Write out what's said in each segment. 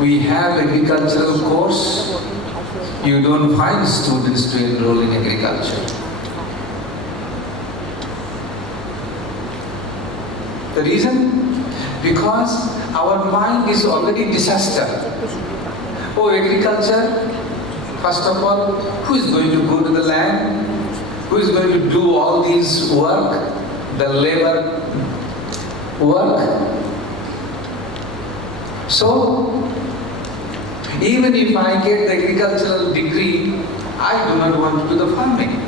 We have agricultural course. You don't find students to enroll in agriculture. The reason? Because our mind is already disaster. Oh, agriculture, first of all, who is going to go to the land? Who is going to do all these work? The labor work. So, even if I get the agricultural degree, I do not want to do the farming.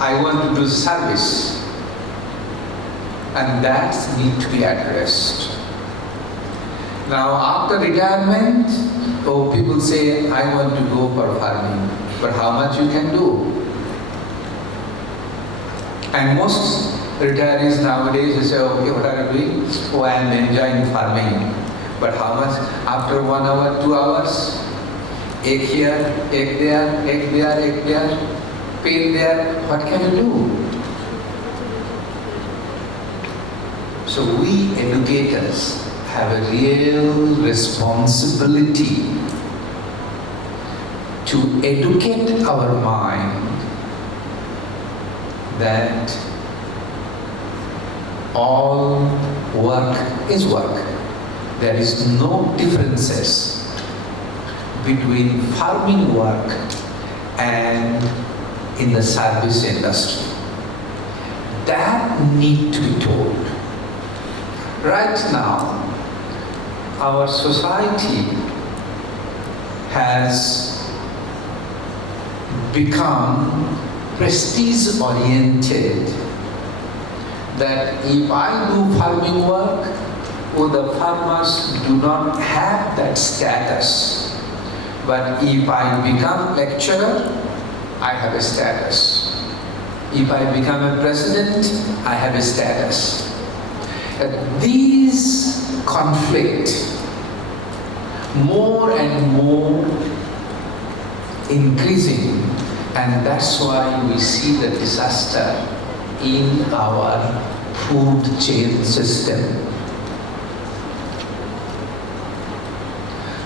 I want to do service. And that needs to be addressed. Now, after retirement, people say, I want to go for farming. But how much you can do? And most retirees nowadays, you say, okay, what are you doing? Oh, I am enjoying farming. But how much? After 1 hour, 2 hours? Egg here, egg there, egg there, egg there, pain there. What can you do? So we educators have a real responsibility to educate our mind that all work is work. There is no differences between farming work and in the service industry. That needs to be told. Right now, our society has become prestige-oriented, that if I do farming work, the farmers do not have that status. But if I become lecturer, I have a status. If I become a president, I have a status. These conflict more and more increasing, and that's why we see the disaster in our food chain system.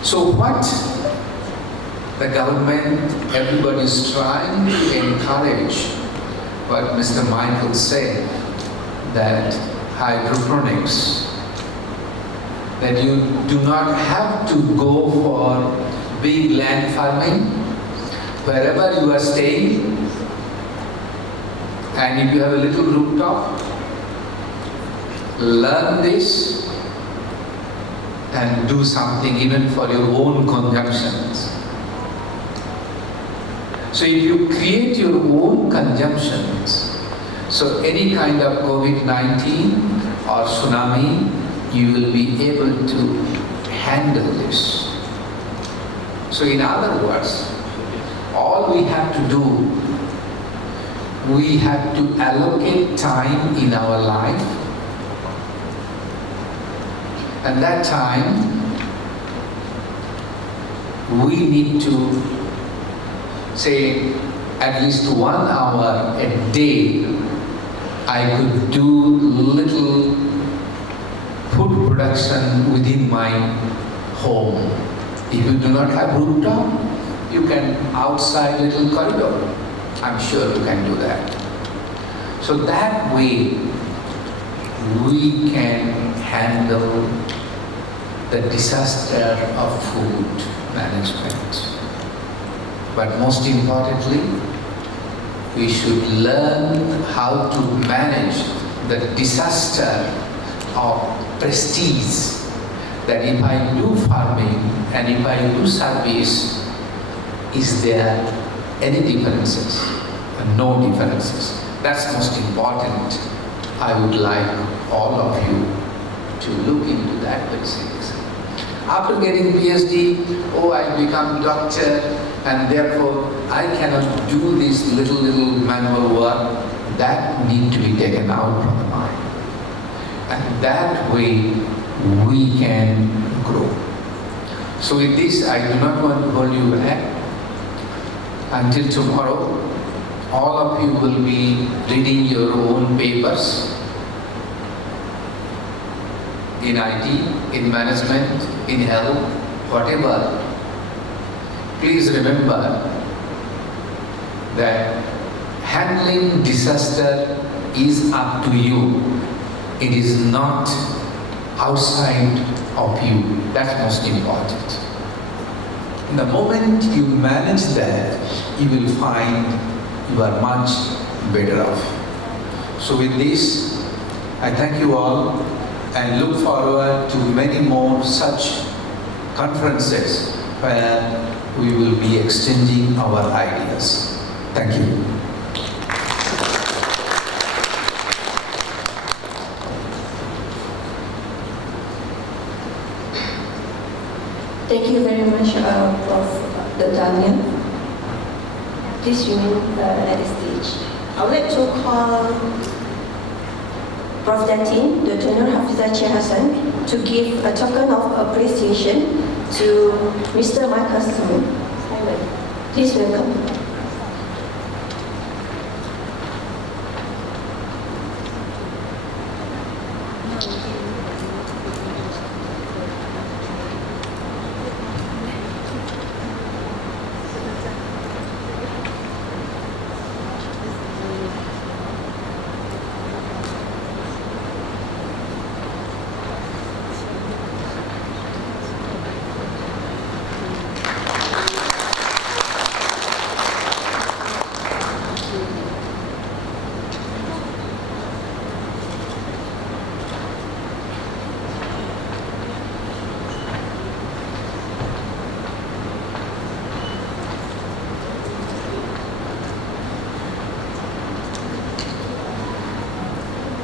So what the government, everybody is trying to encourage what Mr. Michael said, that hydroponics, that you do not have to go for big land farming. Wherever you are staying, and if you have a little rooftop, learn this and do something even for your own consumptions. So if you create your own consumptions, so any kind of COVID-19 or tsunami, you will be able to handle this. So in other words, all we have to do, we have to allocate time in our life, and that time we need to say at least 1 hour a day I could do little food production within my home. If you do not have rooftop, you can outside little corridor. I'm sure you can do that. So that way we can handle the disaster of food management. But most importantly, we should learn how to manage the disaster of prestige. That if I do farming and if I do service, is there any differences? No differences. That's most important. I would like all of you to look into that very seriously. After getting PhD, I become doctor, and therefore I cannot do this little manual work. That need to be taken out from the mind. And that way we can grow. So with this, I do not want to hold you back. Until tomorrow, all of you will be reading your own papers. in IT, in management, in health, whatever, please remember that handling disaster is up to you. It is not outside of you. That's most important. The moment you manage that, you will find you are much better off. So with this, I thank you all and look forward to many more such conferences where we will be exchanging our ideas. Thank you. Thank you very much, Prof. Daniel. Please remain at the stage. I would like to call Prof. Datin, Dr. Nur Hafizah Chair Hassan, to give a token of appreciation to Mr. Michael Simon. Please welcome.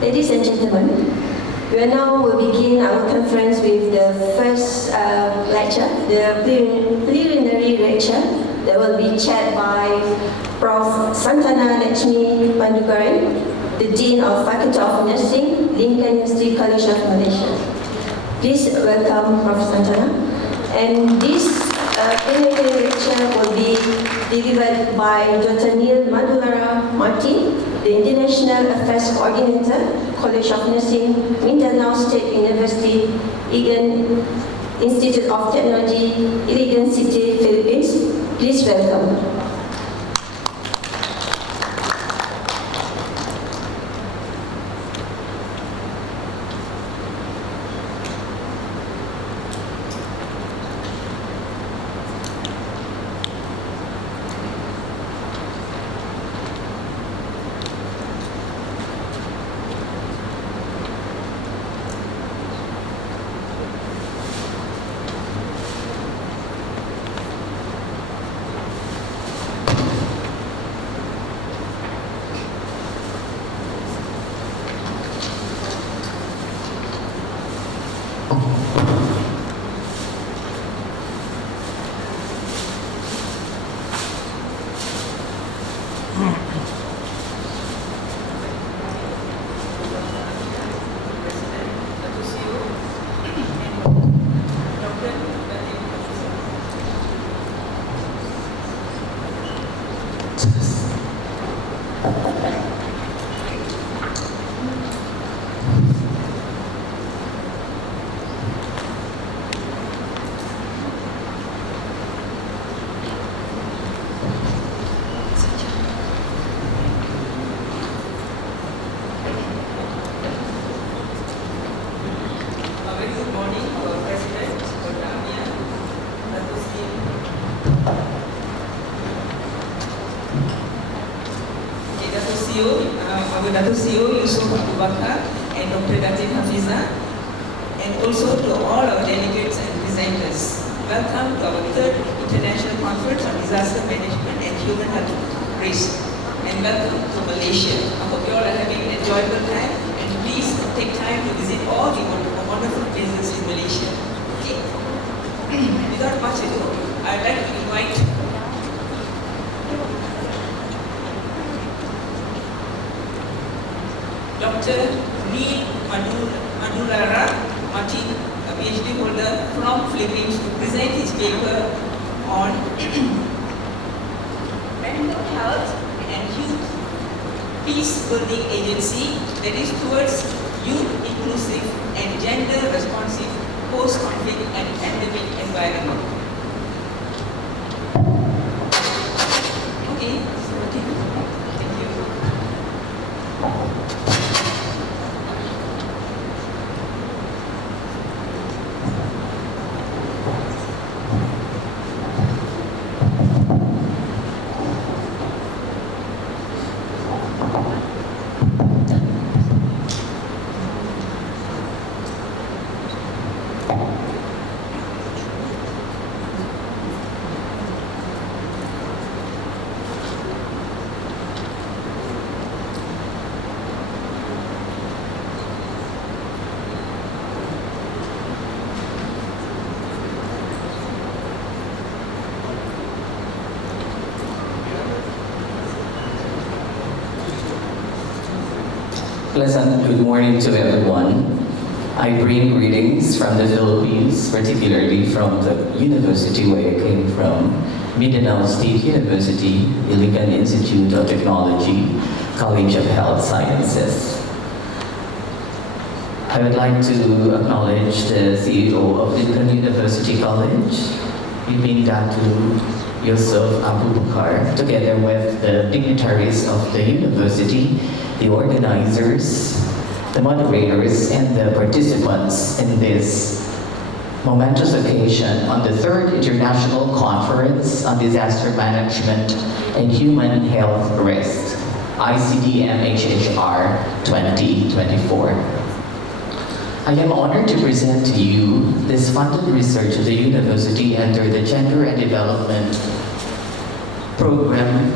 Ladies and gentlemen, we are now will begin our conference with the first lecture, the preliminary lecture that will be chaired by Prof. Santana Lakshmi Pandugaran, the Dean of Faculty of Nursing, Lincoln University College of Malaysia. Please welcome Prof. Santana. And this preliminary lecture will be delivered by Dr. Neil Madulara Martin, the International Affairs Coordinator, College of Nursing, Mindanao State University, Egan Institute of Technology, Iligan City, Philippines. Please welcome. Dr. CEO Yusuf Abu Bakar and Dr. Datin Hafizah, and also to all our delegates and presenters. Welcome to our third International Conference on Disaster Management and Human Health Risk, and welcome to Malaysia. I hope you all are having an enjoyable time, and please take time to visit all the wonderful places in Malaysia. Okay. Without much ado, I'd like to invite Dr. Neil Madulara Martin, a PhD holder from Philippines, to present his paper on mental health and youth peace building agency, that is towards youth inclusive and gender responsive scientific and academic environment. Okay, so thank you. Pleasant good morning to everyone. I bring greetings from the Philippines, particularly from the university where I came from, Mindanao State University, Iligan Institute of Technology, College of Health Sciences. I would like to acknowledge the CEO of Iligan University College, Ibn Datu Yusuf Abu Bakar, together with the dignitaries of the university, the organizers, the moderators, and the participants in this momentous occasion on the 3rd International Conference on Disaster Management and Human Health Risk, ICDMHHR 2024. I am honored to present to you this funded research of the university under the Gender and Development Program,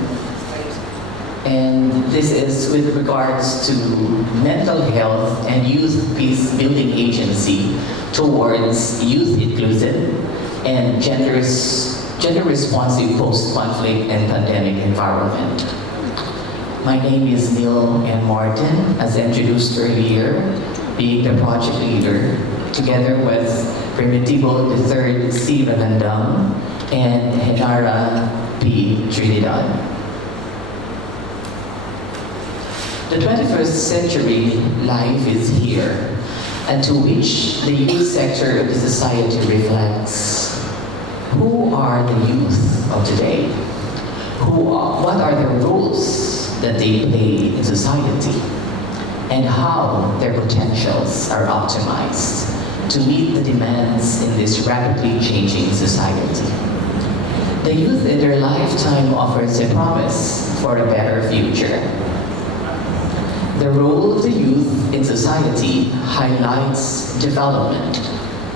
and this is with regards to mental health and youth peace building agency towards youth inclusive and gender responsive post-conflict and pandemic environment. My name is Neil M. Martin, as introduced earlier, being the project leader, together with Primitivo III C. Ragandang and Henara P. Trinidad. The 21st century life is here, and to which the youth sector of the society reflects. Who are the youth of today? What are the roles that they play in society? And how their potentials are optimized to meet the demands in this rapidly changing society. The youth in their lifetime offers a promise for a better future. The role of the youth in society highlights development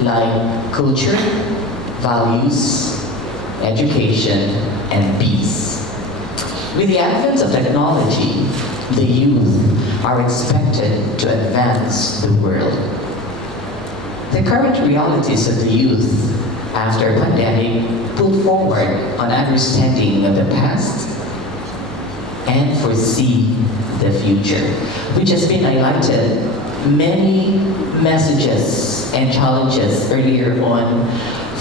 like culture, values, education, and peace. With the advent of technology, the youth are expected to advance the world. The current realities of the youth after pandemic put forward on understanding of the past and foresee the future, which has been highlighted many messages and challenges earlier on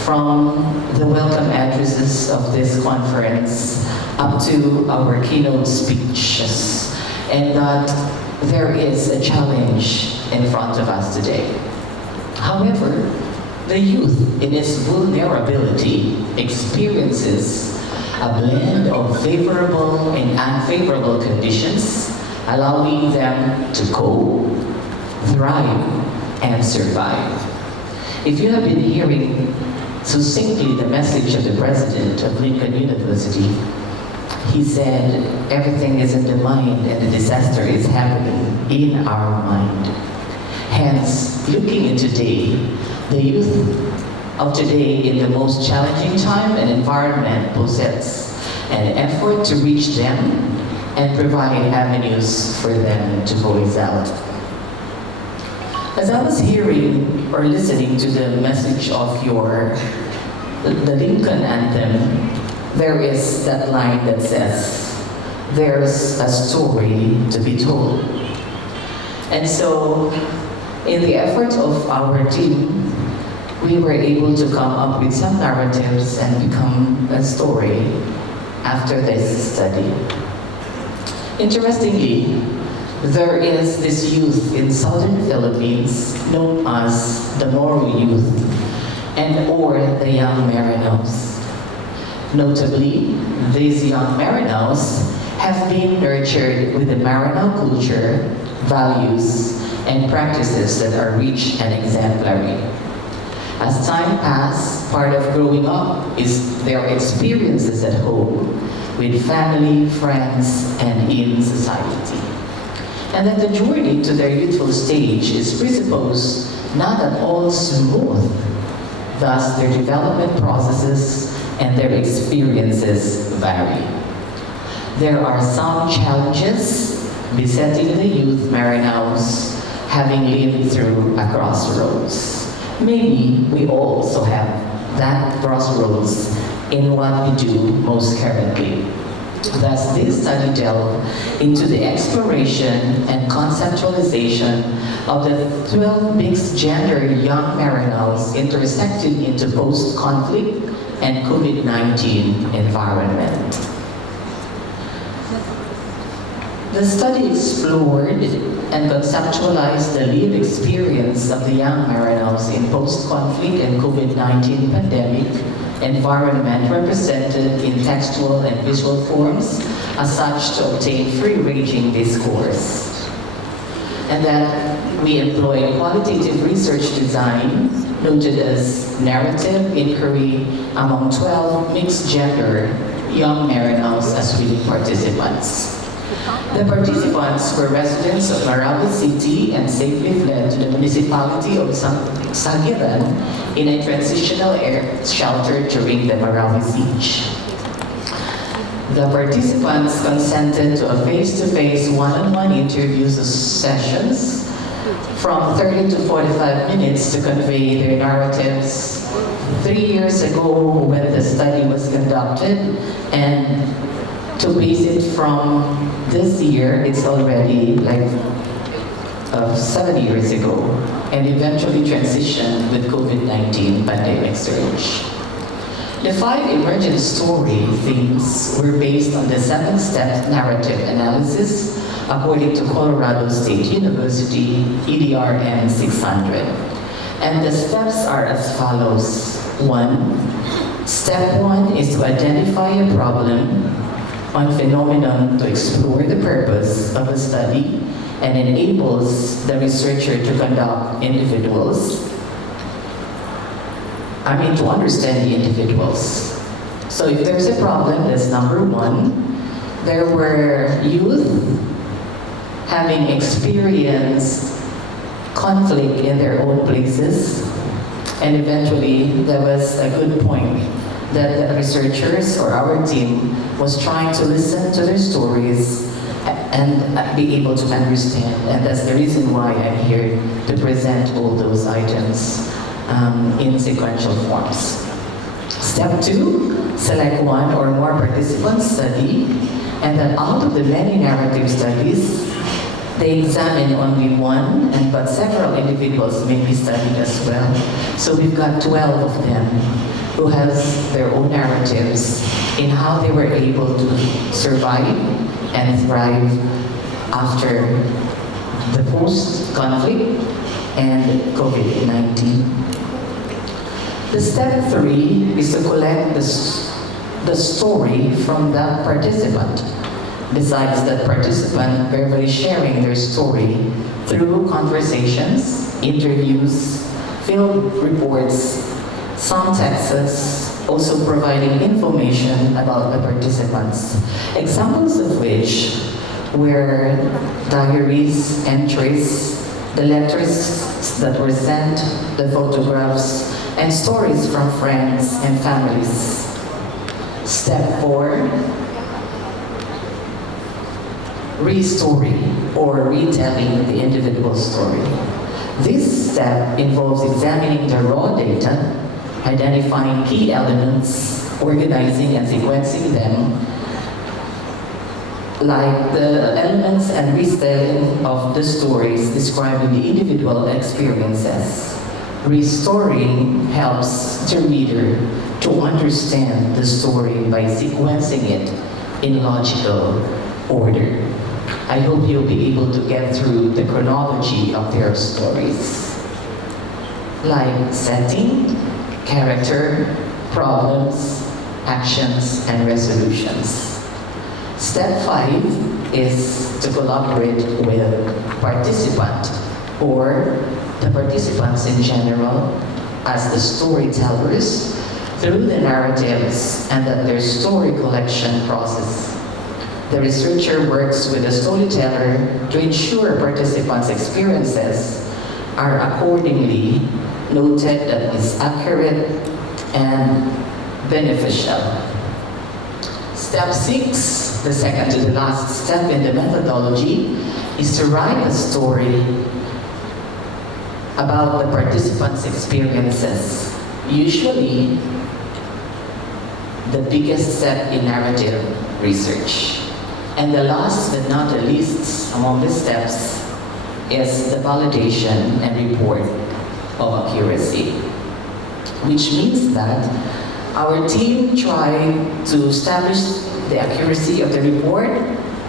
from the welcome addresses of this conference up to our keynote speeches, and that there is a challenge in front of us today. However, the youth in its vulnerability experiences a blend of favorable and unfavorable conditions, allowing them to cope, thrive, and survive. If you have been hearing succinctly the message of the president of Lincoln University, he said, everything is in the mind and the disaster is happening in our mind. Hence, looking into today, the youth of today in the most challenging time and environment possess an effort to reach them and provide avenues for them to voice out. As I was hearing or listening to the message of the Lincoln Anthem, there is that line that says, there's a story to be told. And so, in the effort of our team, we were able to come up with some narratives and become a story after this study. Interestingly, there is this youth in southern Philippines known as the Moro youth, and or the young Marinos. Notably, these young Marinos have been nurtured with the Marino culture, values, and practices that are rich and exemplary. As time passes, part of growing up is their experiences at home, with family, friends, and in society. And that the journey to their youthful stage is presupposed not at all smooth. Thus, their development processes and their experiences vary. There are some challenges besetting the youth Marinos having lived through a crossroads. Maybe we also have that crossroads in what we do most currently. Thus, this study delved into the exploration and conceptualization of the 12 mixed-gender young Marinos intersecting into post-conflict and COVID-19 environment. The study explored and conceptualized the lived experience of the young Marinos in post-conflict and COVID-19 pandemic environment represented in textual and visual forms as such to obtain free-ranging discourse. And that we employ qualitative research design, noted as narrative inquiry among 12 mixed-gender young Marinos as willing participants. The participants were residents of Marawi City and safely fled to the municipality of Sagiran in a transitional air shelter during the Marawi siege. The participants consented to a face-to-face one-on-one interview sessions from 30 to 45 minutes to convey their narratives 3 years ago when the study was conducted, and to base it from this year, it's already like 7 years ago, and eventually transitioned with COVID-19 pandemic surge. The 5 emergent story themes were based on the 7-step narrative analysis according to Colorado State University EDRM 600. And the steps are as follows. 1. Step 1 is to identify a problem on phenomenon to explore the purpose of the study and enables the researcher to conduct to understand the individuals. So if there's a problem, that's number 1. There were youth having experienced conflict in their own places, and eventually there was a good point that the researchers or our team was trying to listen to their stories and be able to understand. And that's the reason why I'm here to present all those items in sequential forms. Step 2, select 1 or more participants study, and then out of the many narrative studies, they examine only 1, but several individuals may be studied as well. So we've got 12 of them who has their own narratives in how they were able to survive and thrive after the post-conflict and COVID-19. The step 3 is to collect the story from the participant. Besides that participant verbally sharing their story through conversations, interviews, field reports, some texts, also providing information about the participants. Examples of which were diaries, entries, the letters that were sent, the photographs, and stories from friends and families. Step 4, re-story or retelling the individual story. This step involves examining the raw data, identifying key elements, organizing and sequencing them, like the elements and retelling of the stories describing the individual experiences. Restoring helps the reader to understand the story by sequencing it in logical order. I hope you'll be able to get through the chronology of their stories. Like setting, character, problems, actions, and resolutions. Step 5 is to collaborate with participant or the participants in general as the storytellers through the narratives and that their story collection process. The researcher works with the storyteller to ensure participants' experiences are accordingly noted that is accurate and beneficial. Step 6, the second to the last step in the methodology, is to write a story about the participants' experiences. Usually, the biggest step in narrative research. And the last but not the least among the steps is the validation and report of accuracy, which means that our team tried to establish the accuracy of the report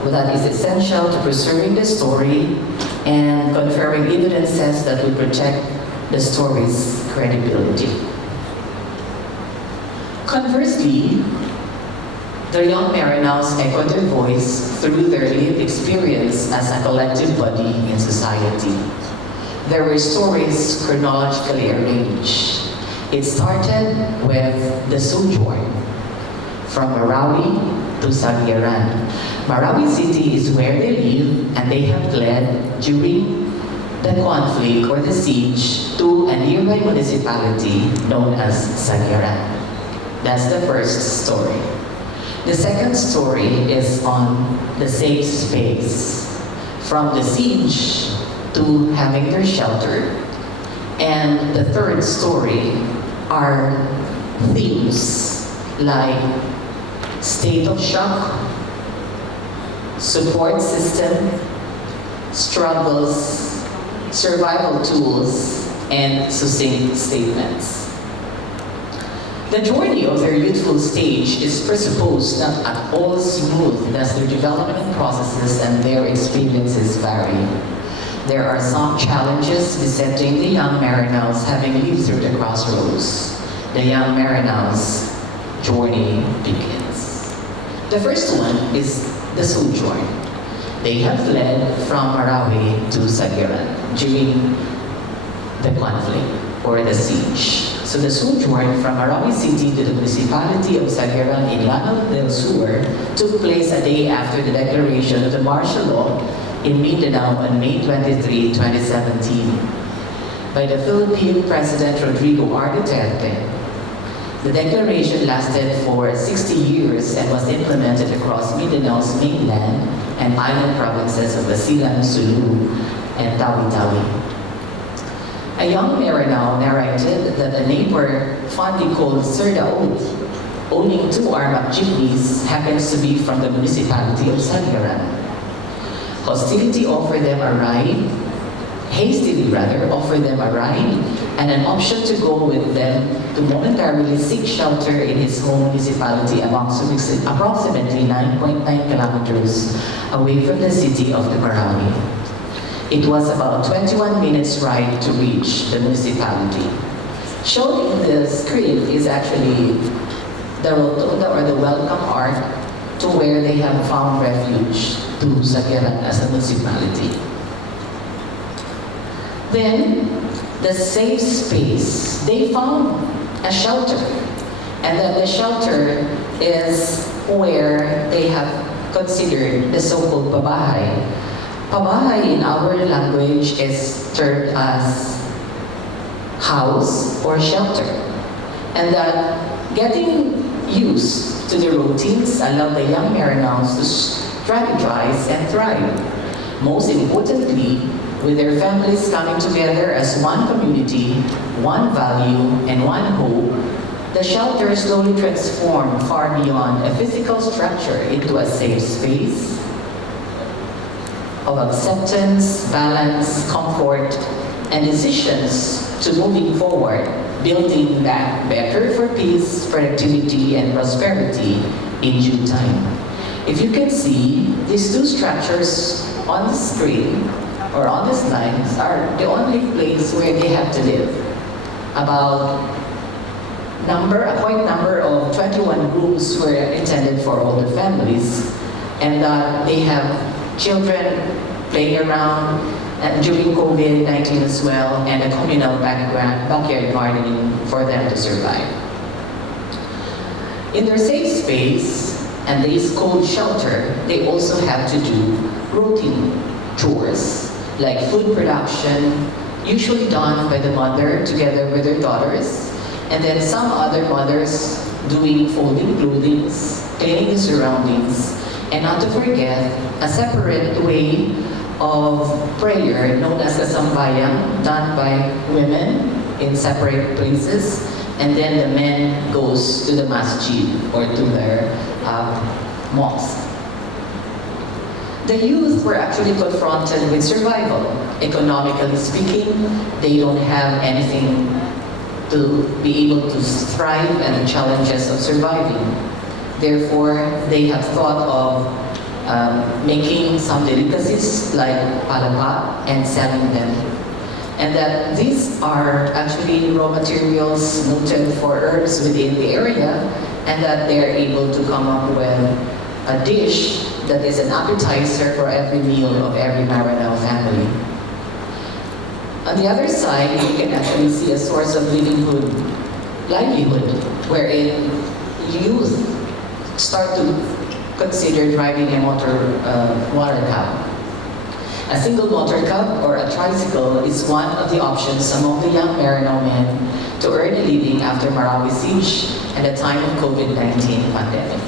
that is essential to preserving the story and conferring evidences that will protect the story's credibility. Conversely, the young Marinaos echoed their voice through their lived experience as a collective body in society. There were stories chronologically arranged. It started with the sojourn from Marawi to Sagiaran. Marawi City is where they live and they have fled during the conflict or the siege to a nearby municipality known as Sagiaran. That's the first story. The second story is on the safe space, from the siege to having their shelter. And the third story are themes like state of shock, support system, struggles, survival tools, and succinct statements. The journey of their youthful stage is presupposed not at all smooth as their development processes and their experiences vary. There are some challenges besetting the young Marinaos having lived through the crossroads. The young Marinaos journey begins. The first one is the sojourn. They have fled from Marawi to Sagiaran during the conflict or the siege. So the sojourn from Marawi City to the municipality of Sagiaran in Lanao del Sur took place a day after the declaration of the martial law in Mindanao on May 23, 2017 by the Philippine President Rodrigo R. Duterte. The declaration lasted for 60 years and was implemented across Mindanao's mainland and island provinces of Basilan, Sulu, and Tawi-Tawi. A young Marinao narrated that a neighbor fondly called Sir Daoud, owning 2 armored jeepneys, happens to be from the municipality of Sagiaran. Hostility offered them a ride, hastily rather, offered them a ride and an option to go with them to momentarily seek shelter in his home municipality approximately 9.9 kilometers away from the city of the Marawi. It was about 21 minutes ride to reach the municipality. Shown in the screen is actually the rotunda or the welcome arc to where they have found refuge to Sagiaran as a municipality. Then, the safe space. They found a shelter, and then the shelter is where they have considered the so-called pabahay. Pabahay in our language is termed as house or shelter, and that getting used to the routines allowed the young Marinaos to strategize and thrive. Most importantly, with their families coming together as one community, one value, and one hope, the shelter slowly transformed far beyond a physical structure into a safe space of acceptance, balance, comfort, and decisions to moving forward, building back better for peace, productivity, and prosperity in due time. If you can see, these 2 structures on the screen or on the slides are the only place where they have to live. About a quite number of 21 rooms were intended for older families, and that they have children playing around during COVID-19 as well, and a communal backyard gardening for them to survive. In their safe space and this cold shelter, they also have to do routine chores like food production, usually done by the mother together with their daughters, and then some other mothers doing folding clothing, cleaning the surroundings, and not to forget a separate way of prayer known as a sambayang, done by women in separate places, and then the men goes to the masjid or to their mosque. The youth were actually confronted with survival. Economically speaking, they don't have anything to be able to thrive and the challenges of surviving. Therefore, they have thought of making some delicacies like palapa and selling them. And that these are actually raw materials noted for herbs within the area, and that they're able to come up with a dish that is an appetizer for every meal of every Maranao family. On the other side, you can actually see a source of livelihood, wherein youth start to consider driving a water cab. A single motor cab or a tricycle is one of the options among the young Maranao men to earn a living after Marawi siege and the time of COVID-19 pandemic.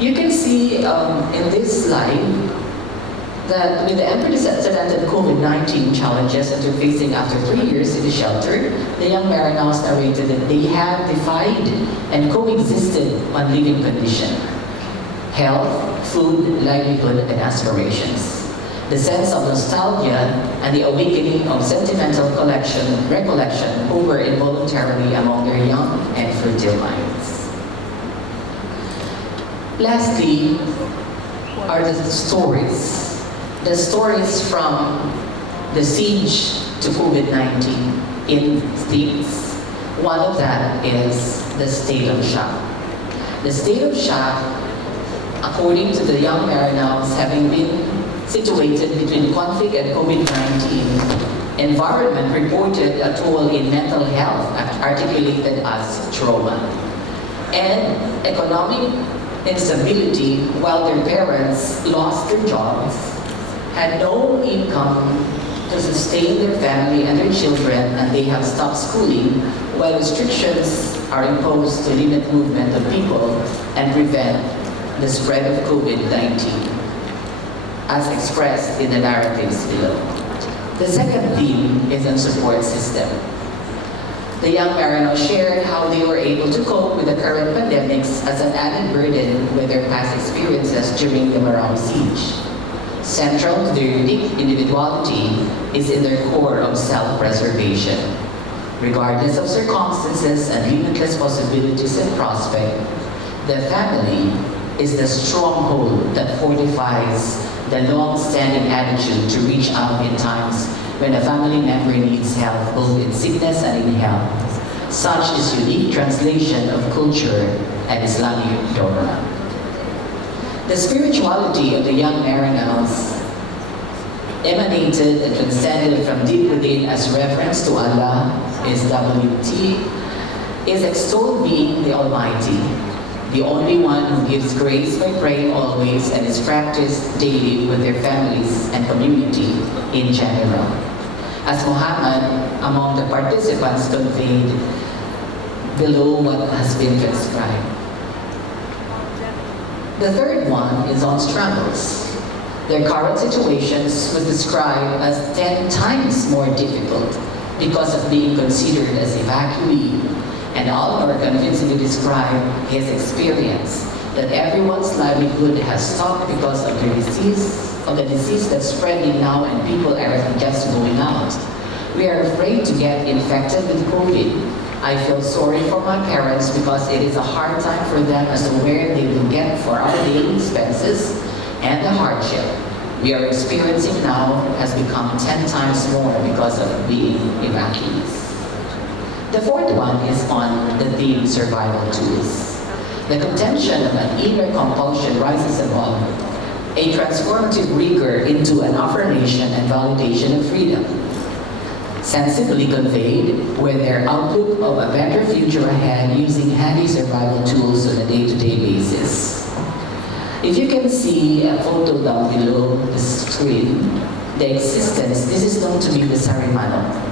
You can see in this slide that with the unprecedented COVID-19 challenges that they're facing after 3 years in the shelter, the young Maranaos narrated that they have defied and coexisted on living condition, health, food, livelihood, and aspirations. The sense of nostalgia and the awakening of sentimental recollection over involuntarily among their young and fertile minds. Lastly are the stories. The stories from the siege to COVID-19 in states. One of that is the state of shock. The state of shock, according to the young Maranaos, having been situated between conflict and COVID-19, environment reported a toll in mental health articulated as trauma. And economic instability, while their parents lost their jobs, had no income to sustain their family and their children, and they have stopped schooling, while restrictions are imposed to limit movement of people and prevent the spread of COVID-19, as expressed in the narratives below. The second theme is on support system. The young Maranao shared how they were able to cope with the current pandemics as an added burden with their past experiences during the Marawi siege. Central to their unique individuality is in their core of self-preservation. Regardless of circumstances and limitless possibilities and prospect, the family is the stronghold that fortifies the long-standing attitude to reach out in times when a family member needs help both in sickness and in health. Such is unique translation of culture and Islamic dogma. The spirituality of the young Maranaos emanated and transcended from deep within as reference to Allah, SWT, is extolled being the Almighty, the only one who gives grace by praying always and is practiced daily with their families and community in general. As Muhammad, among the participants, conveyed below what has been transcribed. The third one is on struggles. Their current situations was described as 10 times more difficult because of being considered as evacuee, and Almar convincingly described his experience that everyone's livelihood has stopped because of the disease that's spreading now and people aren't just going out. We are afraid to get infected with COVID. I feel sorry for my parents because it is a hard time for them as to where they will get for our daily expenses and the hardship. we are experiencing now has become 10 times more because of being evacuees. The fourth one is on the theme survival tools. The contention of an inner compulsion rises above a transformative rigor into an affirmation and validation of freedom, sensibly conveyed with their outlook of a better future ahead using handy survival tools on a day-to-day basis. If you can see a photo down below the screen, the existence, this is known to be the Sarimanok.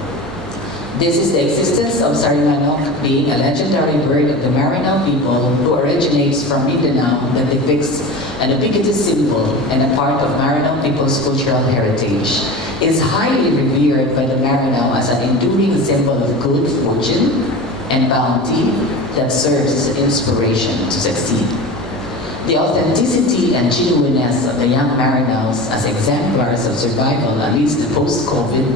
This is the existence of Sarimanok being a legendary bird of the Maranao people who originates from Mindanao that depicts an ubiquitous symbol and a part of Maranao people's cultural heritage. It is highly revered by the Maranao as an enduring symbol of good fortune and bounty that serves as inspiration to succeed. The authenticity and genuineness of the young Maranaos as exemplars of survival amidst the post-conflict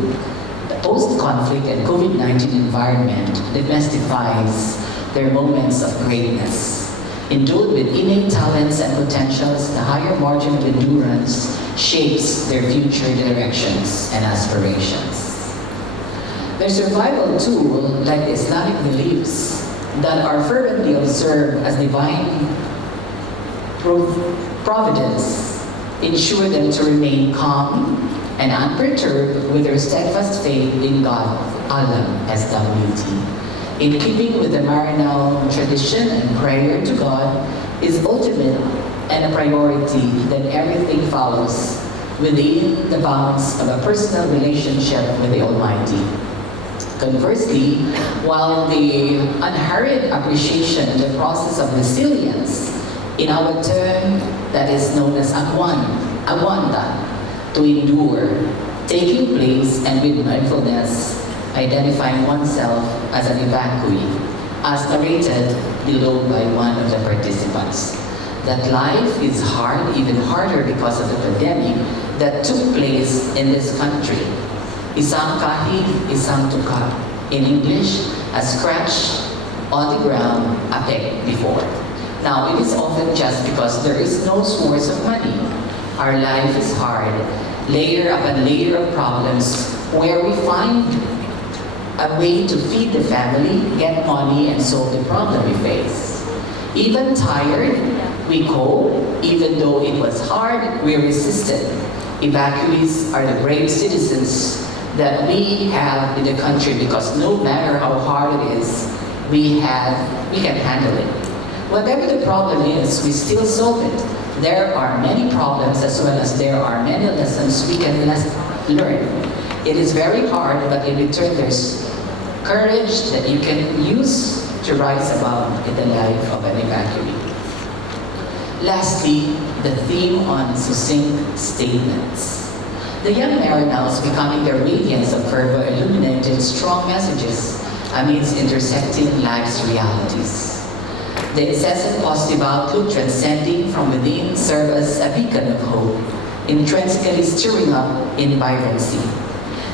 and COVID-19 environment demystifies their moments of greatness. Endowed with innate talents and potentials, the higher margin of endurance shapes their future directions and aspirations. Their survival tool, like Islamic beliefs that are fervently observed as divine providence, ensure them to remain calm and unperturbed with their steadfast faith in God, Allah, SWT. In keeping with the Maranao tradition and prayer to God is ultimate and a priority that everything follows within the bounds of a personal relationship with the Almighty. Conversely, while the unhurried appreciation of the process of resilience in our term that is known as agwanda, to endure, taking place and with mindfulness, identifying oneself as an evacuee, as narrated below by one of the participants. That life is hard, even harder because of the pandemic that took place in this country. Isang kahig, isang tuka. In English, a scratch on the ground, a peck before. Now, it is often just because there is no source of money. Our life is hard, layer upon layer of problems where we find a way to feed the family, get money, and solve the problem we face. Even tired, we cope. Even though it was hard, we resisted. Evacuees are the brave citizens that we have in the country because no matter how hard it is, we can handle it. Whatever the problem is, we still solve it. There are many problems as well as there are many lessons we can learn. It is very hard, but in return there's courage that you can use to rise above in the life of an evacuee. Lastly, the theme on succinct statements. The young Maranaos becoming the radiance of fervor illuminated strong messages amidst intersecting life's realities. The incessant positive outlook transcending from within serve as a beacon of hope, intrinsically stirring up in vibrancy.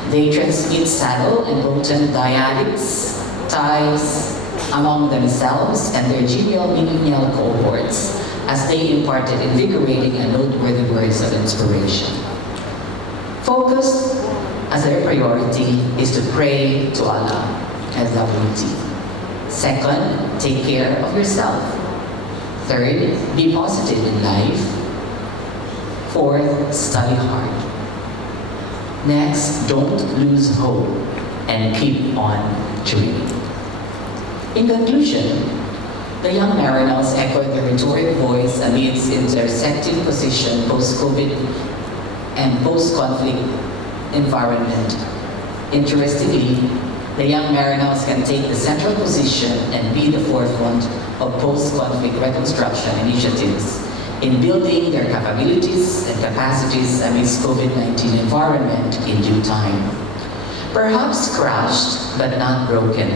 They transmit subtle and potent dialectics, ties among themselves and their genial millennial cohorts as they imparted invigorating and noteworthy words of inspiration. Focused as their priority is to pray to Allah, SWT. Second, take care of yourself. Third, be positive in life. Fourth, study hard. Next, don't lose hope and keep on dreaming. In conclusion, the young Maranaos echoed the rhetoric voice amidst intersecting position post-COVID and post-conflict environment. Interestingly, the young Maranaos can take the central position and be the forefront of post-conflict reconstruction initiatives in building their capabilities and capacities amidst COVID-19 environment in due time. Perhaps crushed, but not broken.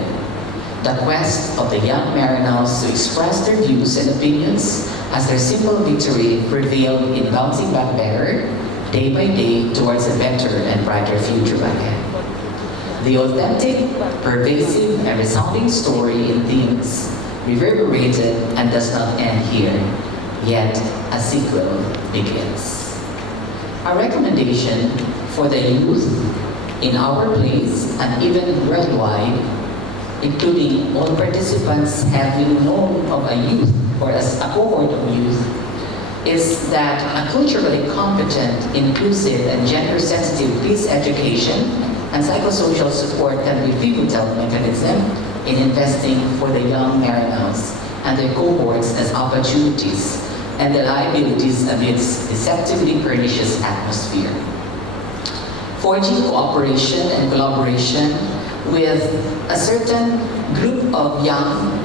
The quest of the young Maranaos to express their views and opinions as their simple victory prevailed in bouncing back better, day by day, towards a better and brighter future ahead. The authentic, pervasive, and resounding story in themes reverberated and does not end here, yet a sequel begins. A recommendation for the youth in our place and even worldwide, including all participants having known of a youth or as a cohort of youth, is that a culturally competent, inclusive, and gender-sensitive peace education and psychosocial support can be pivotal mechanism in investing for the young Marinos and their cohorts as opportunities and the liabilities amidst deceptively pernicious atmosphere. Forging cooperation and collaboration with a certain group of young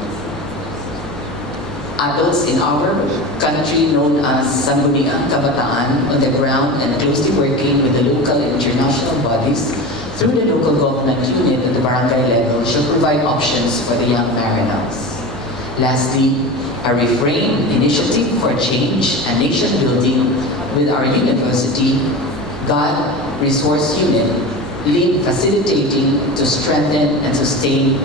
adults in our country known as Sangguniang Kabataan on the ground and closely working with the local and international bodies through the local government unit at the barangay level should provide options for the young Marinos. Lastly, a refrain initiative for change and nation building with our university, God Resource Unit, lead facilitating to strengthen and sustain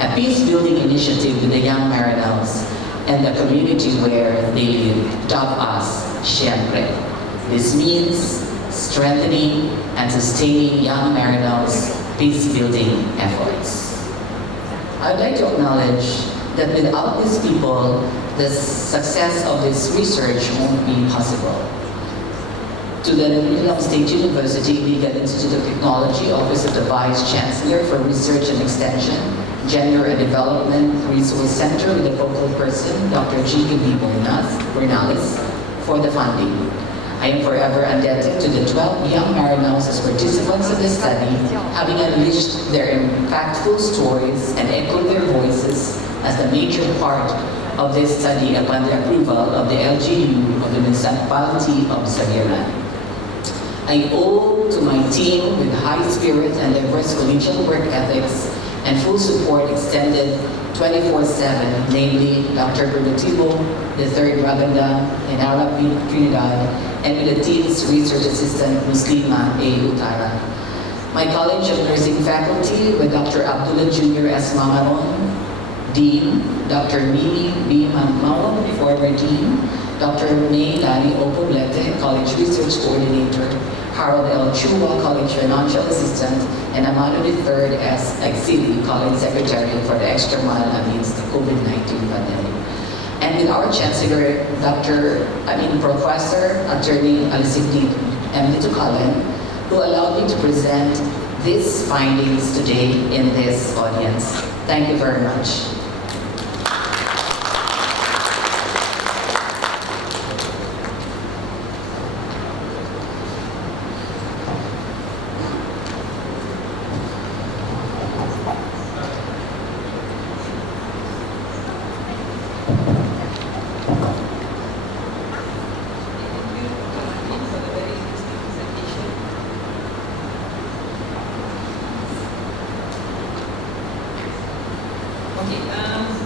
a peace-building initiative with the young Marinos and the community where they live, dub us Siyempre. This means strengthening and sustaining young Marinos' peace-building efforts. I'd like to acknowledge that without these people, the success of this research won't be possible. To the Manila State University Legal Institute of Technology, Office of the Vice Chancellor for Research and Extension, Gender and Development Resource Center with the focal person, Dr. G.K.B. Bernales, for the funding. I am forever indebted to the 12 young Marinos as participants of this study, having unleashed their impactful stories and echoed their voices as the major part of this study upon the approval of the LGU of the Municipality of Sagiran. I owe to my team with high spirit and diverse collegial work ethics and full support extended 24/7, namely Dr. Bergutivo, the third Rabanda, and Arab Trinidad, and with the team's research assistant, Muslima A. Utara. My College of Nursing faculty with Dr. Abdullah Jr. S. Mamaron, Dean, Dr. Mimi B. Mamao, former Dean, Dr. May Lani O. Poblete, College Research Coordinator, Harold L. Chua, College Financial Assistant, and Amado III S. Exili, College Secretary for the Extra Mile amidst the COVID-19 pandemic. And with our Chancellor, Professor Attorney Alisigni M. Tukalan, who allowed me to present these findings today in this audience. Thank you very much.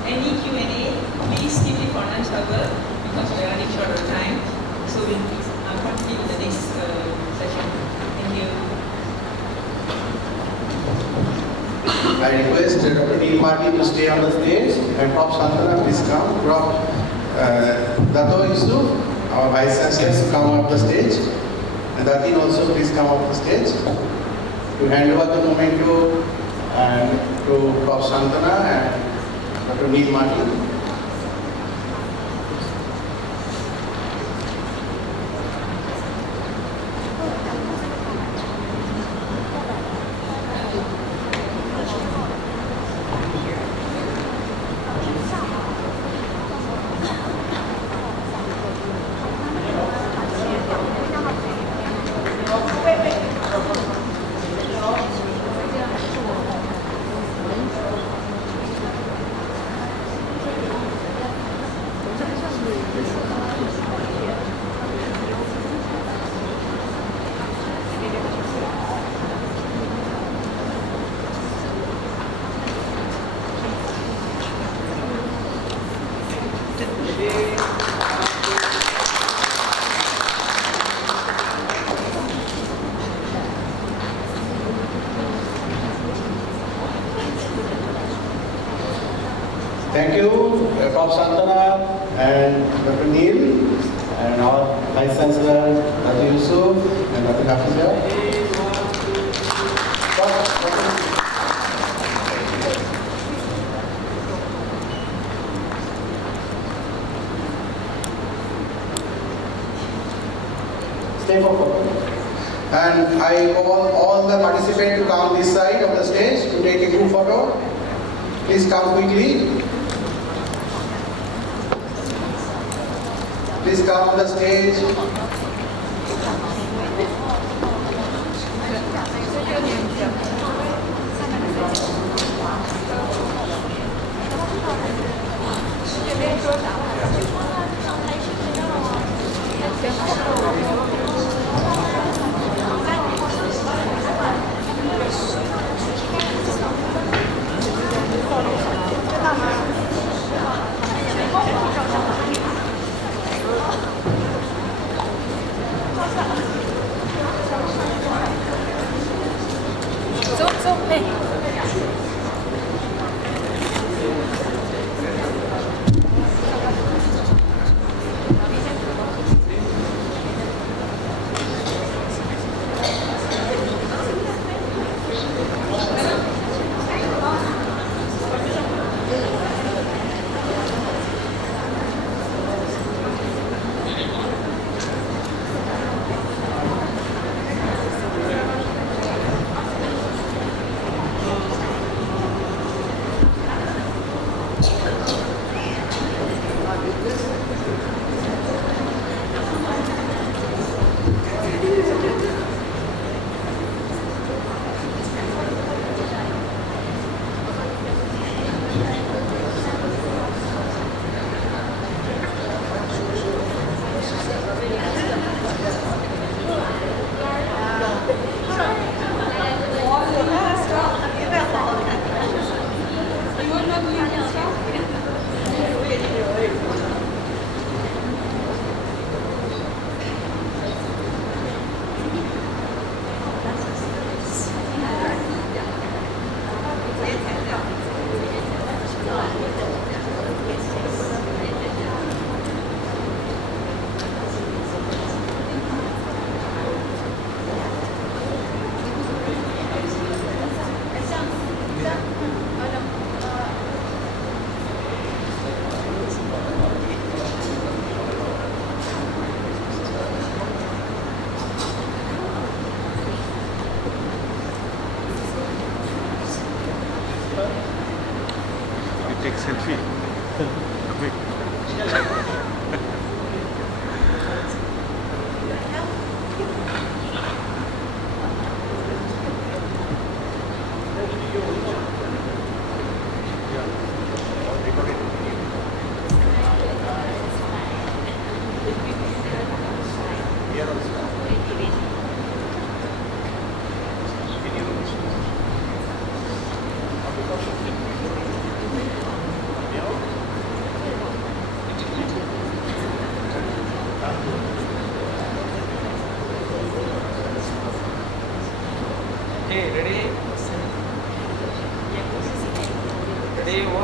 Any Q&A, please keep it for lunch hour because we are running short of time. So we'll continue with the next session. Thank you. I request Dr. Neil Marty to stay on the stage and Prof. Santana, please come. Prof. Dato Yusuf, our Vice Chancellor, to come up the stage. And Datin also, please come up the stage. To hand over the memento to Prof. Santana and Dr. Neil Marty. Thank you, Prof. Santana and Dr. Neil. and our Vice Chancellor, Dr. Yusuf, and Dr. Hafiza. Stay forward. And I call all the participants to come this side of the stage to take a group photo. Please come quickly. Please come on the stage. Take selfie. Quick. Okay, ready? Ready, 1,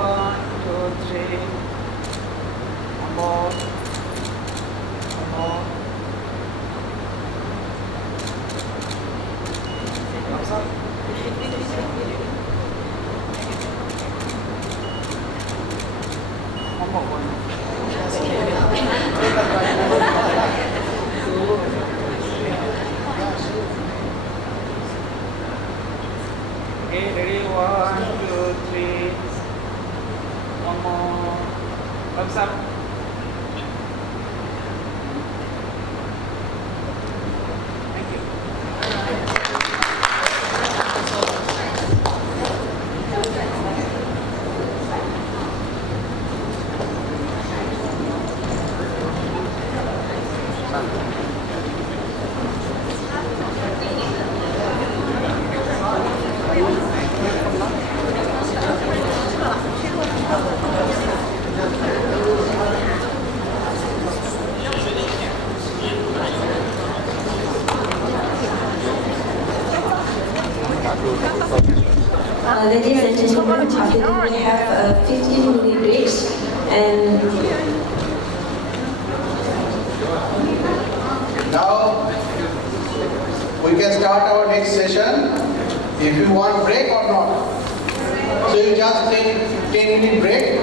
2, 3. One more. One more. Thumbs up. One more one. Okay, ready? 1, 2, 3. One more. Thumbs up. Thank you. Ladies and gentlemen, after that we have a 15-minute break and Now we can start our next session. If you want break or not. So you just take 10-minute break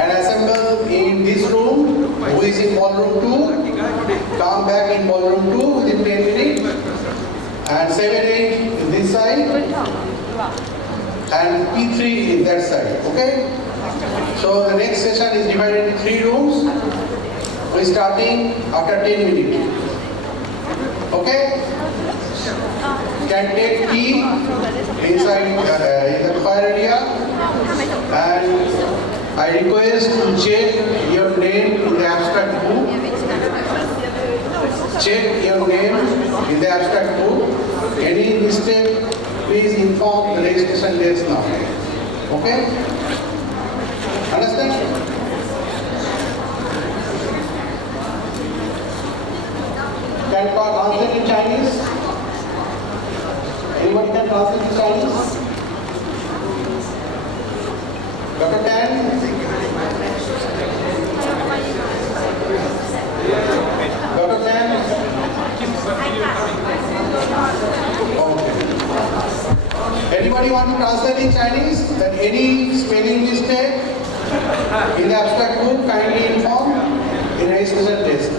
and assemble in this room, who is in ballroom 2. Come back in ballroom 2 within 10 minutes and 7-8 in this side and P3 in that side. Okay? So the next session is divided into 3 rooms. We're starting after 10 minutes. Okay? Can take tea inside in the choir area, and I request to check your name in the abstract book. Check your name in the abstract book. Any mistake, please inform the registration desk now. Okay? Understand? Can translate in Chinese? Anyone can translate in Chinese? Dr. Tan? Dr. Tan? Okay. Anybody want to translate in Chinese? That any spelling mistake in the abstract book, kindly inform in registration desk.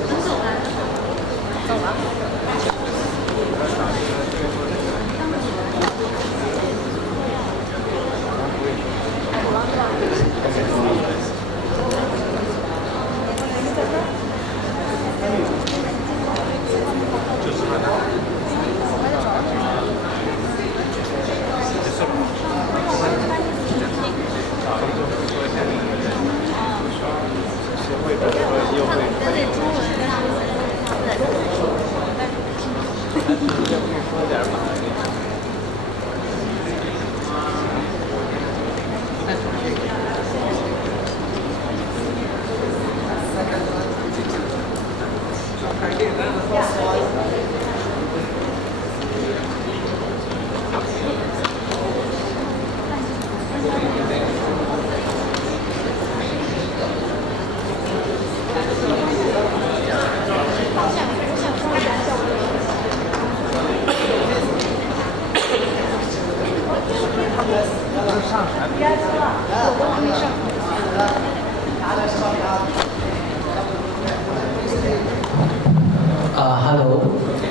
Hello.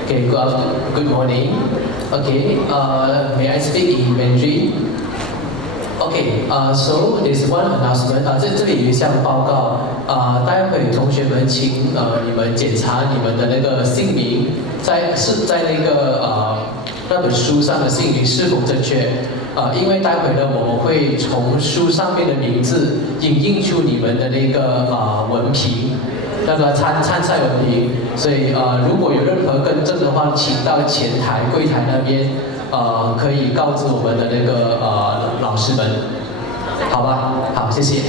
Okay, good morning. Okay, may I speak in Mandarin? Okay, so there's one announcement. 这里有一项报告。待会同学们请你们检查你们的那个姓名，在那个那本书上的姓名是否正确。因为待会呢，我们会从书上面的名字影印出你们的那个文凭。那个参赛文凭，所以如果有任何更正的话，请到前台柜台那边，可以告知我们的那个老师们，好吧？好，谢谢。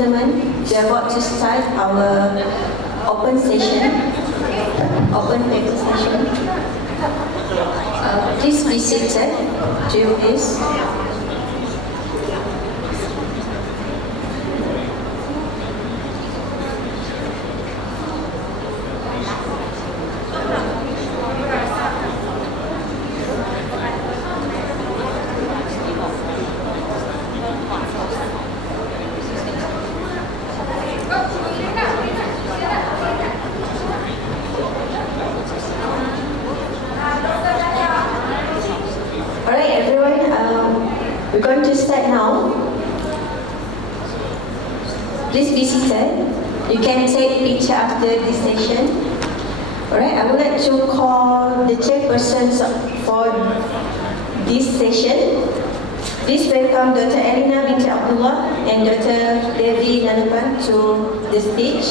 gentlemen, we are about to start our open session, open paper session. Please be seated. Jill, please. Alright everyone, we're going to start now. Please be seated. You can take picture after this session. Alright, I would like to call the chairpersons for this session. Please welcome Dr. Elina binti Abdullah and Dr. Devi Nanapan to the stage.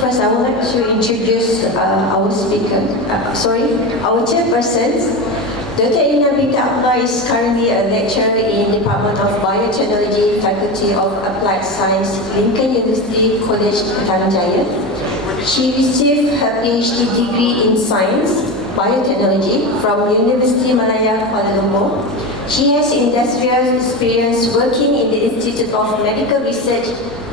First, I would like to introduce our speaker, our chairpersons. Dr. Elina binti Abdullah is currently a lecturer in Department of Biotechnology, Faculty of Applied Science, Lincoln University College, Petaling Jaya. She received her PhD degree in Science, Biotechnology from University Malaya, Kuala Lumpur. She has industrial experience working in the Institute of Medical Research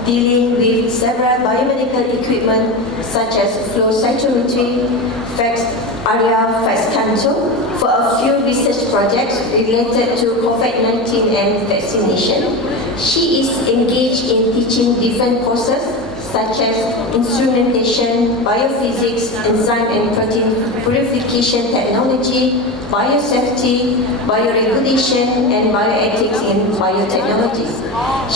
dealing with several biomedical equipment such as flow cytometry, area cancer for a few research projects related to COVID-19 and vaccination. She is engaged in teaching different courses such as instrumentation, biophysics, enzyme and protein purification technology, biosafety, bioregulation, and bioethics in biotechnology.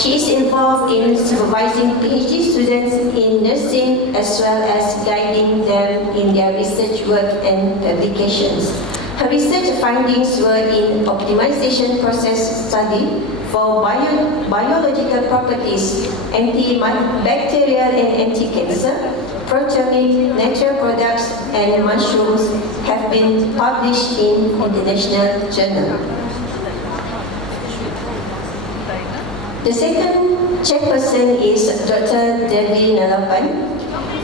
She is involved in supervising PhD students in nursing as well as guiding them in their research work and publications. Her research findings were in optimization process study for biological properties, antibacterial and anti-cancer, proteomic, natural products, and mushrooms have been published in international journal. The second chairperson is Dr. Devi Nanapan.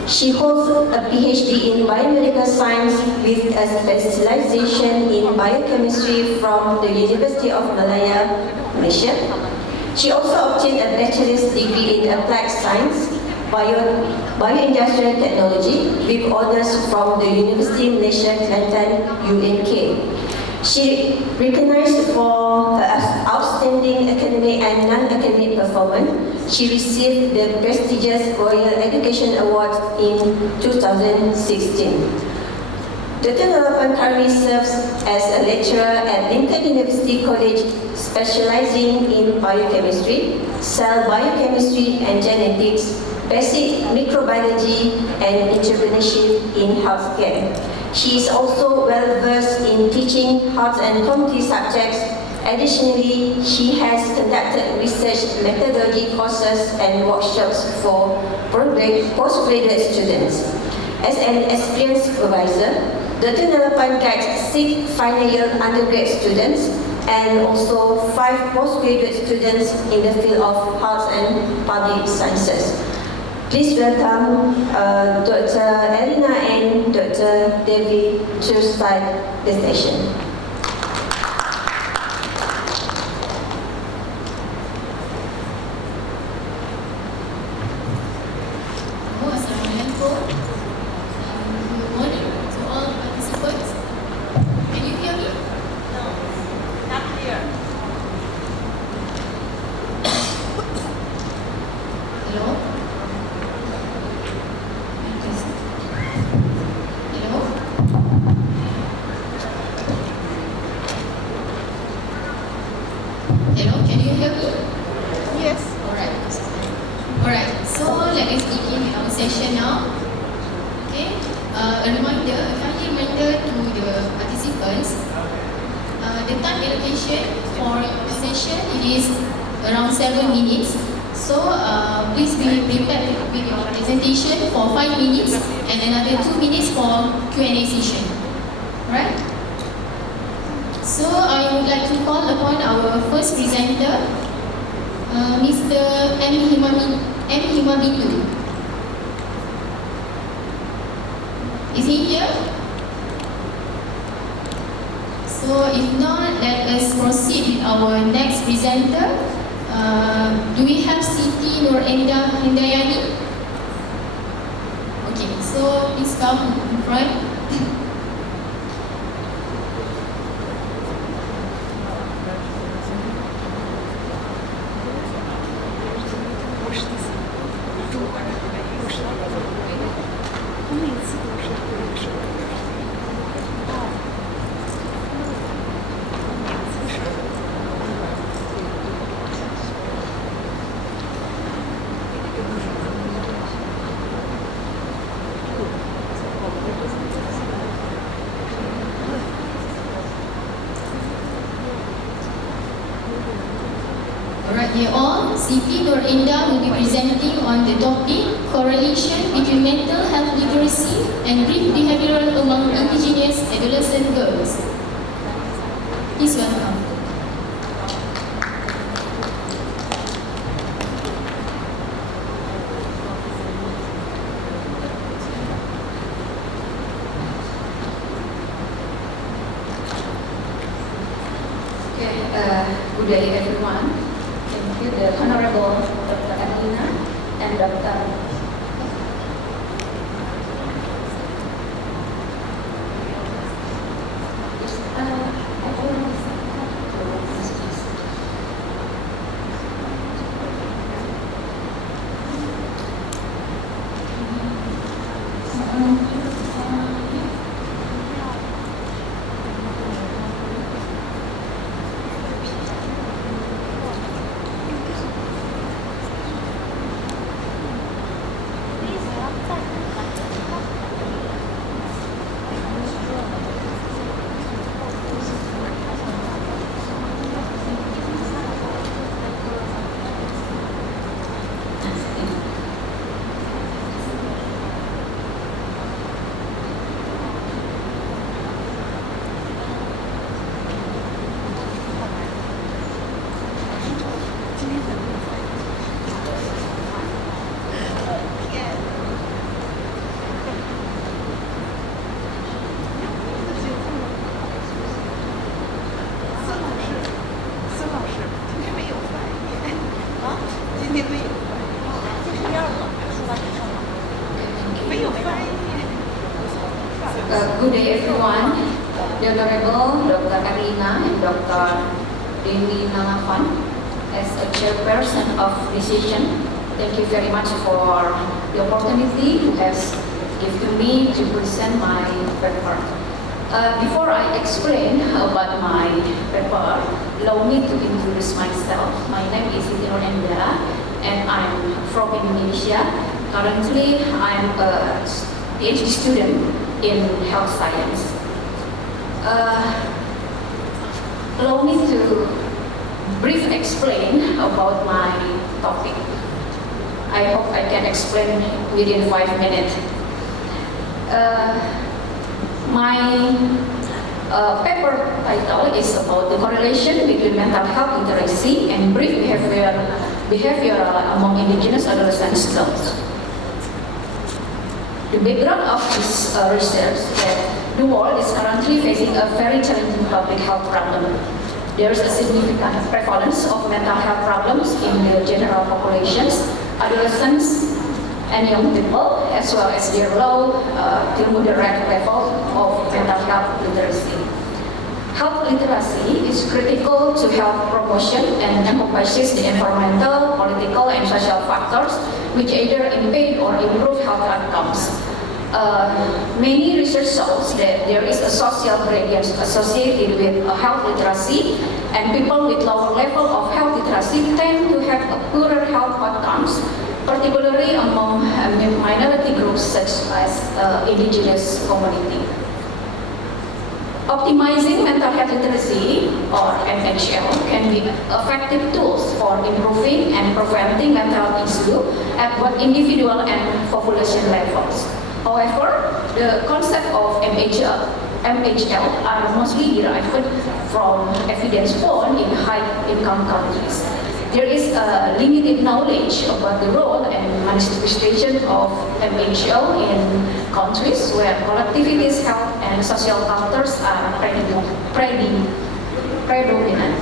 She holds a PhD in biomedical science with a specialization in biochemistry from the University of Malaya, Malaysia. She also obtained a bachelor's degree in applied science, bioindustrial technology with honors from the University of Malaysia, Kelantan, UNK. She recognized for her outstanding academic and non-academic performance. She received the prestigious Royal Education Award in 2016. Dr. Nanapan currently serves as a lecturer at Lincoln University College, specializing in biochemistry, cell biochemistry and genetics, basic microbiology, and entrepreneurship in healthcare. She is also well versed in teaching health and community subjects Additionally, she has conducted research methodology courses and workshops for postgraduate students. As an experienced supervisor, Dr. Nalapan guides 6 final year undergrad students and also 5 postgraduate students in the field of health and public sciences. Please welcome Dr. Elena and Dr. David to start the session. Assalamualaikum. Good morning to all participants. Can you hear me? No, not clear. Hello? Hello? Hello, can you hear me? Yes. Alright, so let us begin our session now. Okay, a kindly reminder to the participants, the time allocation for the session it is around 7 minutes. So please be prepared with your presentation for 5 minutes and another 2 minutes for Q&A session. Alright? So I would like to call upon our first presenter, Mr. M. Himabindu. Is he here? So if not, let us proceed with our next presenter. Do we have Siti Nur Hindayani? Okay, so please come in front. Alright, dear all, Siti Nur Indah will be presenting on the topic correlation between mental health literacy and grief behavioral among indigenous adolescent girls. Please welcome. Good day, everyone. Thank you, the Honorable Dr. Alina and Dr. Good day, everyone. The Honorable Dr. Alina and Dr. Dewi Nalapan, as a chairperson of this session, thank you very much for the opportunity you have given to me to present my paper. Before I explain about my paper, allow me to introduce myself. My name is Siti Nur Indah and I'm from Indonesia. Currently, I'm a PhD student in health science. allow me to brief explain about my topic. I hope I can explain within 5 minutes. My paper title is about the correlation between mental health literacy and brief behavioral among indigenous adolescent girls. The background of this research is that the world is currently facing a very challenging public health problem. There is a significant prevalence of mental health problems in the general populations, adolescents, and young people, as well as their low to moderate level of mental health literacy. Health literacy is critical to health promotion and encompasses the environmental, political, and social factors which either impede or improve health outcomes. Many research shows that there is a social gradient associated with health literacy, and people with lower level of health literacy tend to have a poorer health outcomes, particularly among minority groups such as indigenous community. Optimizing mental health literacy, or MHL, can be effective tools for improving and preventing mental health issues at both individual and population levels. However, the concept of MHL are mostly derived from evidence found in high-income countries. There is limited knowledge about the role and manifestation of MHL in countries where collectivities, health, and social factors are predominant.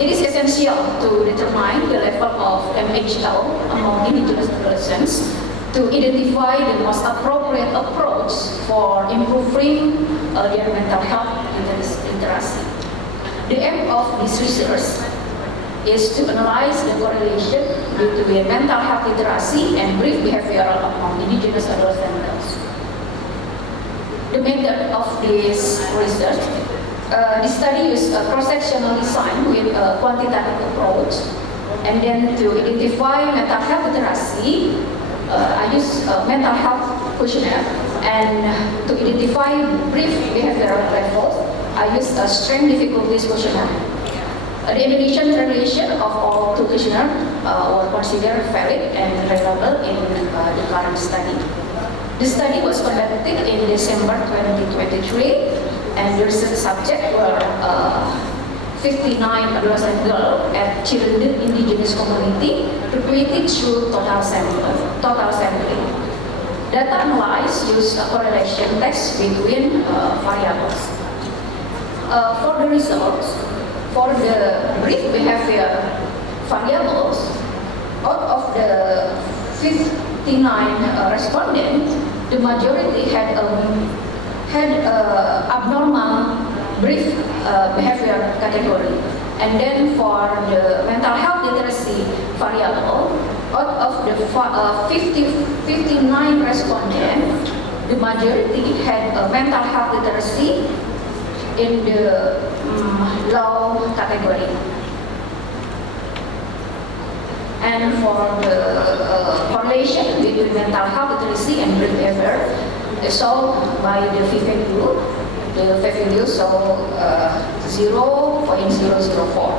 It is essential to determine the level of MHL among indigenous adolescents to identify the most appropriate approach for improving their mental health literacy. The aim of this research is to analyze the correlation between mental health literacy and brief behavioral among indigenous adolescent girls. The method of this research, the study used a cross-sectional design with a quantitative approach, and then to identify mental health literacy, I used a mental health questionnaire, and to identify brief behavioral levels, I used a strength difficulties questionnaire. The Indonesian translation of all two questionnaires were considered valid and reliable in the current study. The study was conducted in December 2023, and the research subjects were 59 adolescent girls at Children Indigenous Community, recruited through total sampling. Data analysis used a correlation test between variables. For the results, for the brief behavior variables, out of the 59 respondents, the majority had abnormal brief behavior category. And then for the mental health literacy variable, out of the 59 respondents, the majority had a mental health literacy in the low category. And for the correlation between mental health literacy and brief behavior, solved by the p-value. The p-value so 0.004.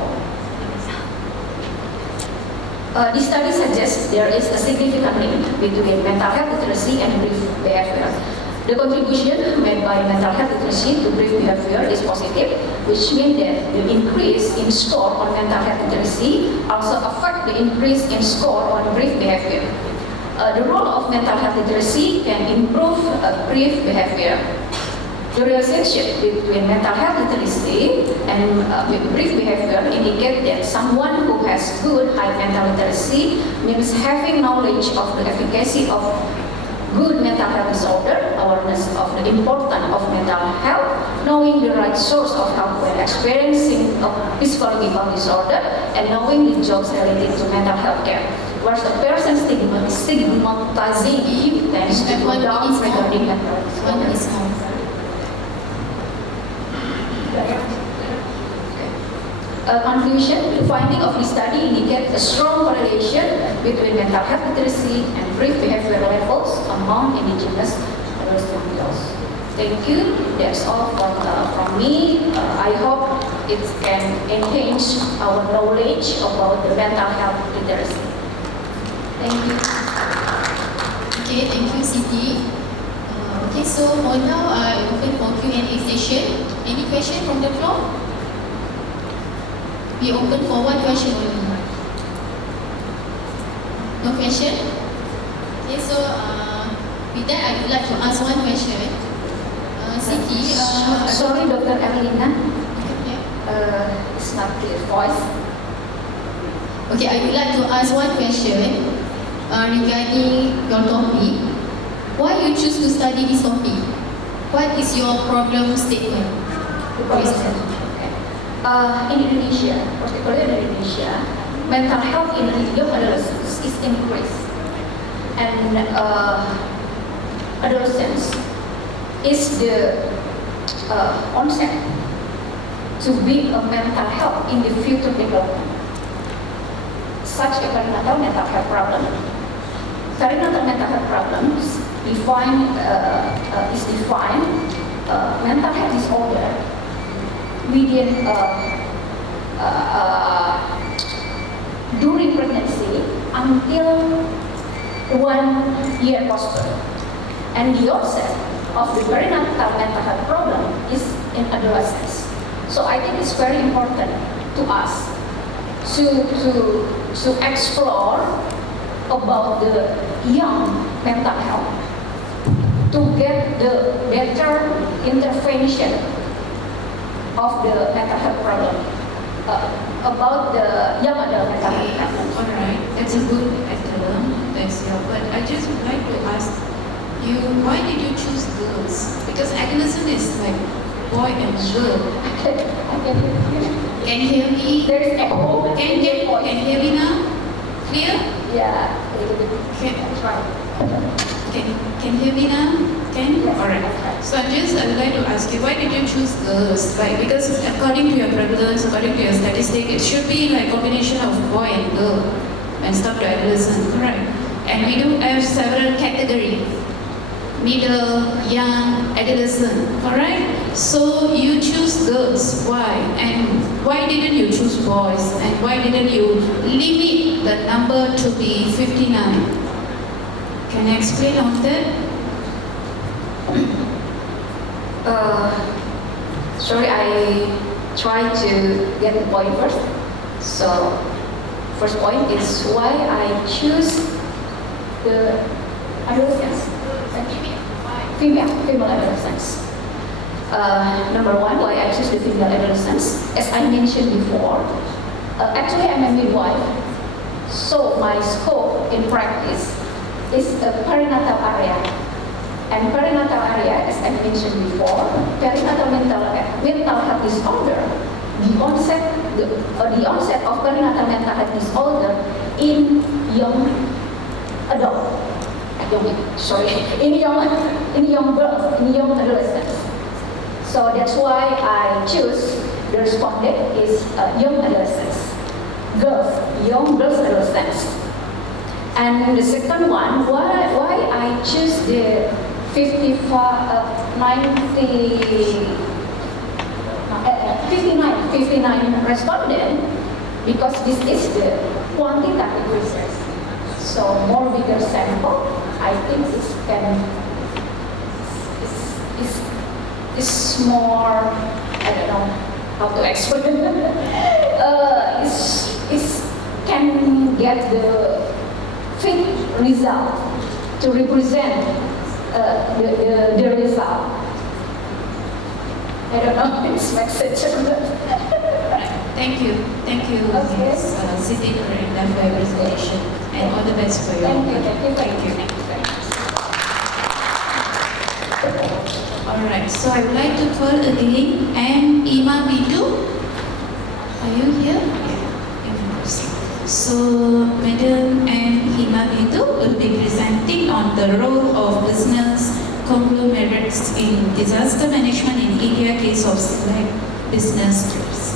The study suggests there is a significant link between mental health literacy and brief behavior. The contribution made by mental health literacy to brief behavior is positive, which means that the increase in score on mental health literacy also affects the increase in score on brief behavior. The role of mental health literacy can improve brief behavior. The relationship between mental health literacy and brief behavior indicate that someone who has good high mental literacy means having knowledge of the efficacy of good mental health disorder, awareness of the importance of mental health, knowing the right source of help when experiencing a physiological disorder, and knowing the jobs related to mental health care. Whereas the person stigmatizing him tends to go down regarding mental health. Conclusion, the finding of this study indicate a strong correlation between mental health literacy and brief behavioral levels among indigenous adolescent girls. Thank you. That's all from me. I hope it can enhance our knowledge about the mental health literacy. Thank you. Okay, thank you, Siti. Okay, so for now, I open for Q&A session. Any question from the floor? We open for one question only. No question? Okay, so with that, I would like to ask one question. Siti, Sorry, Dr. Erlina. It's not clear voice. Okay, I would like to ask one question regarding your topic. Why you choose to study this topic? What is your problem statement? In Indonesia, particularly in Indonesia, mental health in young adolescents is increased, and adolescence is the onset to be a mental health in the future development. Such a perinatal mental health problem. Perinatal mental health problems is defined mental health disorder within during pregnancy until 1 year postpartum, and the onset of the perinatal mental health problem is in adolescence. So I think it's very important to us to explore about the young mental health, to get the better intervention of the mental health problem, about the young adult mental health problem. Alright, that's a good term. That's but I just would like to ask you, why did you choose girls? Because adolescent is like boy and girl. Can you hear me? There is echo. Can hear me now? Clear? Yeah, a little bit. Can you hear me now? Can? Yes. Alright. So I would like to ask you, why did you choose girls? Like, because according to your prevalence, according to your statistic, it should be like combination of boy and girl when stop to adolescent, correct? And we do have several categories. Middle, young, adolescent, correct? So you choose girls, why? And why didn't you choose boys? And why didn't you limit the number to be 59? Can you explain on that? Sorry, I try to get the point first. So, first point is why I choose the adolescents. Female adolescents. Number one, why I choose the female adolescents. As I mentioned before, actually I'm a midwife, so my scope in practice is a perinatal area. And perinatal area, as I mentioned before, perinatal mental health disorder, the onset of perinatal mental health disorder in young adult. In young girls, in young adolescents. So that's why I choose the respondent is young adolescents, young girls adolescents. And the second one, why I choose the 59 respondent, because this is the quantitative research. So more bigger sample, I think it's more, I don't know how to explain. It can get the fit result to represent the result. I don't know if this makes sense. Thank you, Okay. Ms. Siti Nurenda, for your presentation, and all the best for your work. Thank you. Alright, so I would like to call again M. Ima Bidu. Are you here? Yeah. So, Madam M. Ima Bidu will be presenting on the role of business conglomerates in disaster management in India case of select business trips.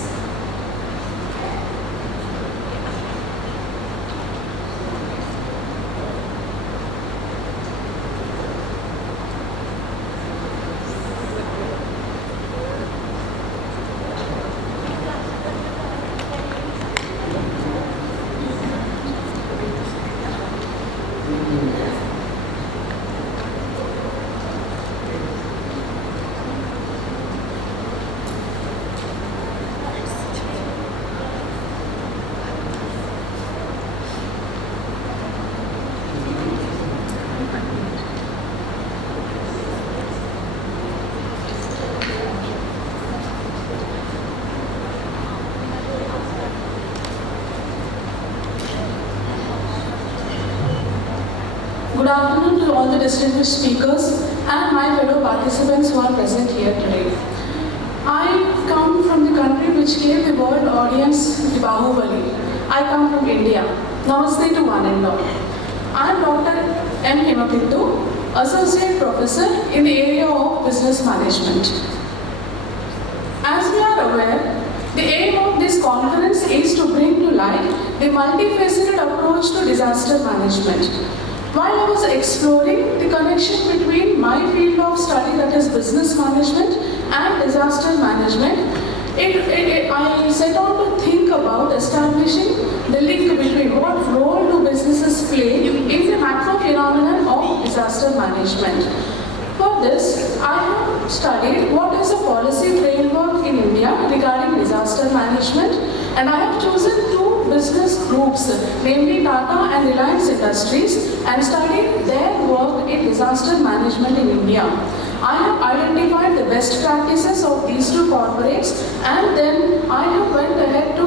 Good afternoon to all the distinguished speakers and my fellow participants who are present here today. I come from the country which gave the world audience the Bahubali. I come from India. Namaste to one and all. I am Dr. M. Hemapindu, Associate Professor in the area of Business Management. As we are aware, the aim of this conference is to bring to light the multifaceted approach to disaster management. While I was exploring the connection between my field of study, that is business management, and disaster management, I set out to think about establishing the link between what role do businesses play in the macro phenomenon of disaster management. For this, I have studied what is a policy framework in India regarding disaster management, and I have chosen two business groups, namely Tata and Reliance Industries, and studied their work in disaster management in India. I have identified the best practices of these two corporates, and then I have went ahead to